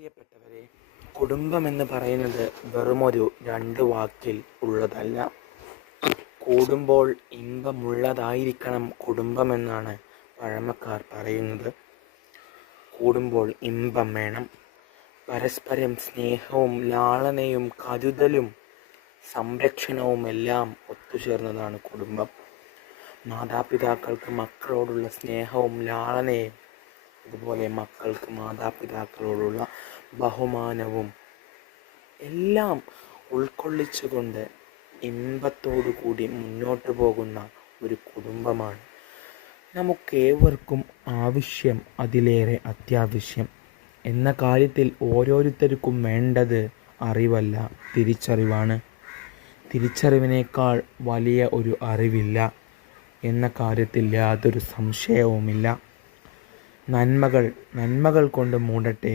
പ്രിയപ്പെട്ടവരെ, കുടുംബമെന്ന് പറയുന്നത് വെറുമൊരു രണ്ട് വാക്കിൽ ഉള്ളതല്ല. കൂടുമ്പോൾ ഇമ്പമുള്ളതായിരിക്കണം കുടുംബമെന്നാണ് പഴമക്കാർ പറയുന്നത്. കൂടുമ്പോൾ ഇമ്പം വേണം. പരസ്പരം സ്നേഹവും ലാളനയും കരുതലും സംരക്ഷണവുമെല്ലാം ഒത്തുചേർന്നതാണ് കുടുംബം. മാതാപിതാക്കൾക്ക് മക്കളോടുള്ള സ്നേഹവും ലാളനയും, അതുപോലെ മക്കൾക്ക് മാതാപിതാക്കളോടുള്ള ബഹുമാനവും എല്ലാം ഉൾക്കൊള്ളിച്ചുകൊണ്ട് ഇമ്പത്തോടു കൂടി മുന്നോട്ട് പോകുന്ന ഒരു കുടുംബമാണ് നമുക്കേവർക്കും ആവശ്യം, അതിലേറെ അത്യാവശ്യം. എന്ന കാര്യത്തിൽ ഓരോരുത്തർക്കും വേണ്ടത് അറിവല്ല, തിരിച്ചറിവാണ്. തിരിച്ചറിവിനേക്കാൾ വലിയ ഒരു അറിവില്ല എന്ന കാര്യത്തിൽ യാതൊരു സംശയവുമില്ല. നന്മകൾ കൊണ്ട് മൂടട്ടെ